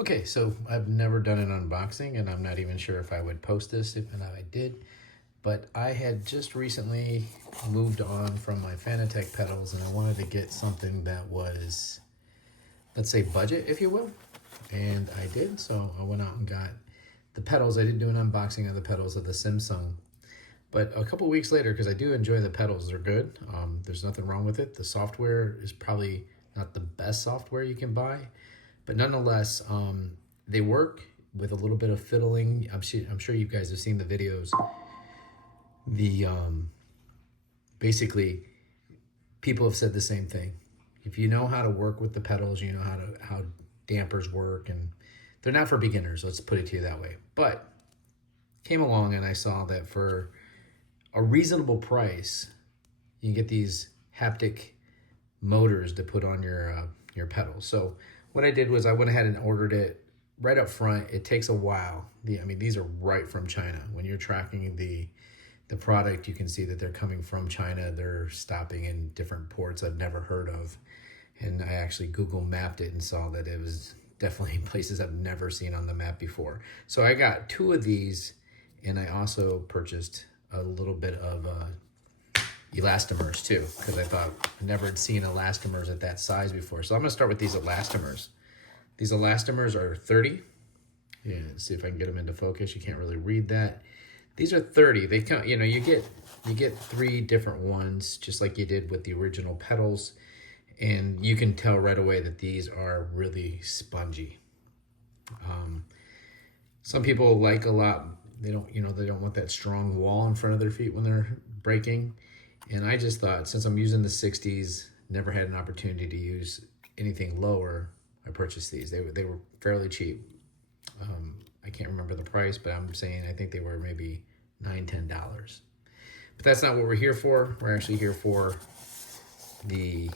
Okay, so I've never done an unboxing, and I'm not even sure if I would post this if I did, but I had just recently moved on from my Fanatec pedals, and I wanted to get something that was, let's say, budget, if you will, and I did. So I went out and got the pedals. I didn't do an unboxing of the pedals of the Sim Sonn, but a couple weeks later, because I do enjoy the pedals, they're good. There's nothing wrong with it. The software is probably not the best software you can buy, but nonetheless, they work with a little bit of fiddling. I'm sure you guys have seen the videos. The basically, people have said the same thing. If you know how to work with the pedals, you know how dampers work, and they're not for beginners. Let's put it to you that way. But came along and I saw that for a reasonable price, you can get these haptic motors to put on your pedals. So what I did was I went ahead and ordered it right up front. It takes a while. I mean, these are right from China. When you're tracking the product, you can see that they're coming from China. They're stopping in different ports I've never heard of. And I actually Google mapped it and saw that it was definitely places I've never seen on the map before. So I got 2 of these, and I also purchased a little bit of elastomers too, because I thought I never had seen elastomers at that size before. So I'm gonna start with these elastomers. These elastomers are 30. Yeah, let's see if I can get them into focus. You can't really read that. These are 30. They come, you know, you get 3 different ones, just like you did with the original pedals, and you can tell right away that these are really spongy. Some people like a lot. They don't want that strong wall in front of their feet when they're braking. And I just thought, since I'm using the 60s, never had an opportunity to use anything lower, I purchased these. They were fairly cheap. I can't remember the price, but I'm saying I think they were maybe $9, $10. But that's not what we're here for. We're actually here for the,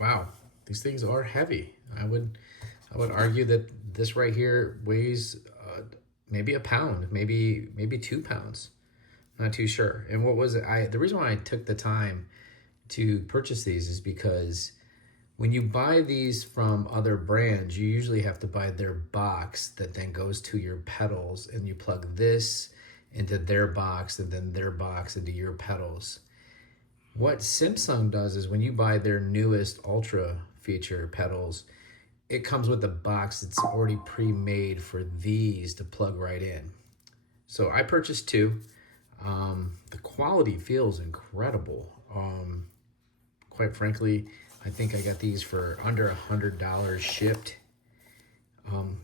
wow, these things are heavy. I would argue that this right here weighs maybe a pound, maybe 2 pounds. Not too sure. And what was it? The reason why I took the time to purchase these is because when you buy these from other brands, you usually have to buy their box that then goes to your pedals, and you plug this into their box and then their box into your pedals. What Sim Sonn does is when you buy their newest Ultra feature pedals, it comes with a box that's already pre-made for these to plug right in. So I purchased 2. The quality feels incredible. Quite frankly, I think I got these for under $100 shipped.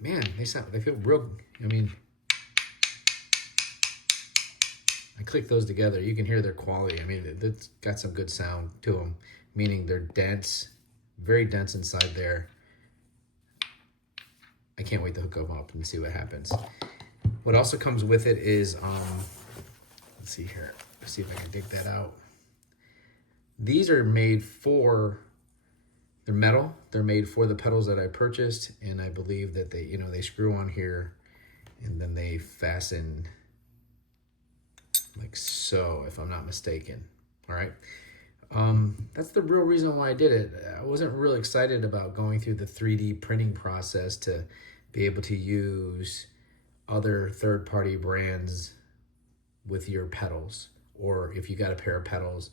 Man, they feel real. I mean, I click those together, you can hear their quality. I mean, it's got some good sound to them, meaning they're dense, very dense inside there. I can't wait to hook them up and see what happens. What also comes with it is, let's see here. Let's see if I can dig that out. These are made for, they're metal. They're made for the pedals that I purchased, and I believe that they screw on here, and then they fasten like so, if I'm not mistaken. All right. That's the real reason why I did it. I wasn't real excited about going through the 3D printing process to be able to use other third-party brands with your pedals, or if you got a pair of pedals.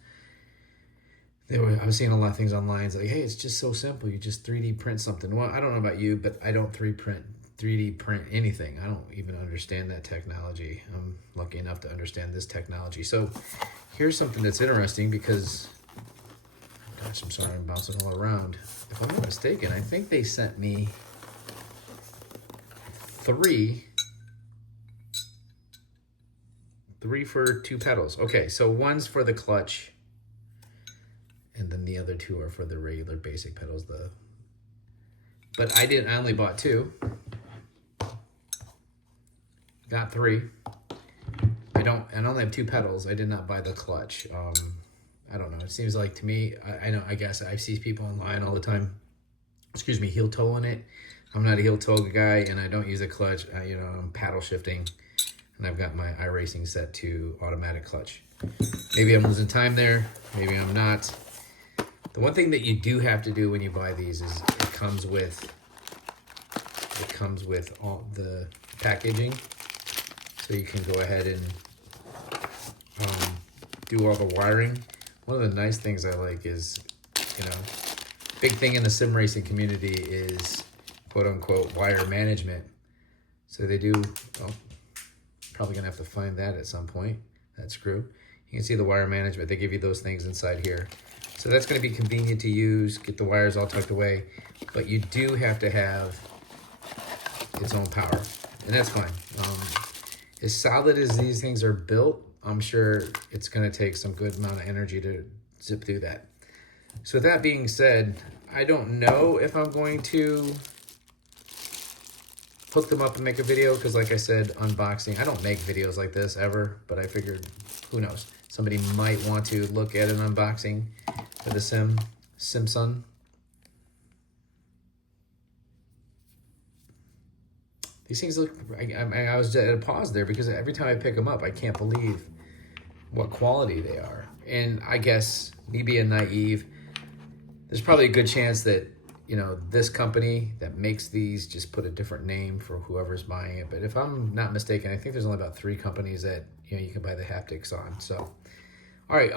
I was seeing a lot of things online. It's like, hey, it's just so simple. You just 3D print something. Well, I don't know about you, but I don't 3D print anything. I don't even understand that technology. I'm lucky enough to understand this technology. So here's something that's interesting because, gosh, I'm sorry, I'm bouncing all around. If I'm not mistaken, I think they sent me 3 for 2 pedals. Okay, so one's for the clutch, and then the other 2 are for the regular basic pedals. But I only bought 2. Got 3. I only have 2 pedals. I did not buy the clutch. I don't know. It seems like to me, I guess I see people online all the time, heel toeing it. I'm not a heel toe guy, and I don't use a clutch. I'm paddle shifting, and I've got my iRacing set to automatic clutch. Maybe I'm losing time there. Maybe I'm not. The one thing that you do have to do when you buy these is it comes with it comes with all the packaging, so you can go ahead and do all the wiring. One of the nice things I like is, you know, big thing in the sim racing community is quote unquote wire management. So they do, oh, probably gonna have to find that at some point, that screw. You can see the wire management. They give you those things inside here. So that's gonna be convenient to use, get the wires all tucked away, but you do have to have its own power, and that's fine. As solid as these things are built, I'm sure it's gonna take some good amount of energy to zip through that. So with that being said, I don't know if I'm going to hook them up and make a video, because like I said, unboxing, I don't make videos like this ever, but I figured, who knows, somebody might want to look at an unboxing for the Sim Sonn. These things look, I was at a pause there because every time I pick them up, I can't believe what quality they are. And I guess me being naive, there's probably a good chance that, you know, this company that makes these just put a different name for whoever's buying it. But if I'm not mistaken, I think there's only about 3 companies that, you know, you can buy the haptics on. So, all right,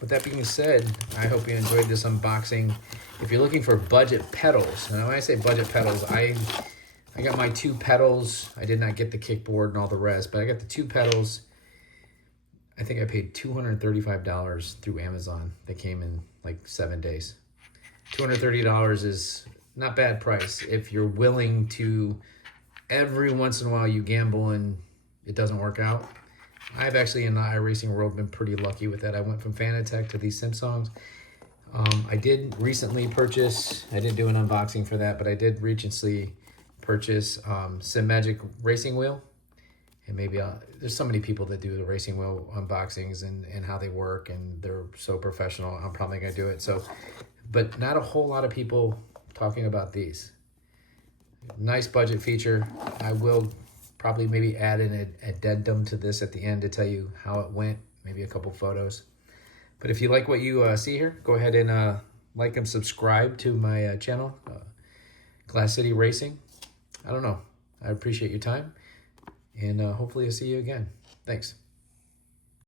with that being said, I hope you enjoyed this unboxing. If you're looking for budget pedals, and when I say budget pedals, I got my 2 pedals. I did not get the kickboard and all the rest, but I got the 2 pedals. I think I paid $235 through Amazon. They came in like 7 days. $230 is not bad price if you're willing to, every once in a while you gamble and it doesn't work out. I've actually in the iRacing world been pretty lucky with that. I went from Fanatec to these Sim Sonns. I did recently purchase, I didn't do an unboxing for that, but I did recently purchase Simagic racing wheel. And maybe there's so many people that do the racing wheel unboxings and how they work, and they're so professional. I'm probably gonna do it. So, but not a whole lot of people talking about these. Nice budget feature. I will probably maybe add an addendum to this at the end to tell you how it went, maybe a couple photos. But if you like what you see here, go ahead and like and subscribe to my channel, Glass City Racing. I don't know. I appreciate your time, and hopefully I'll see you again. Thanks.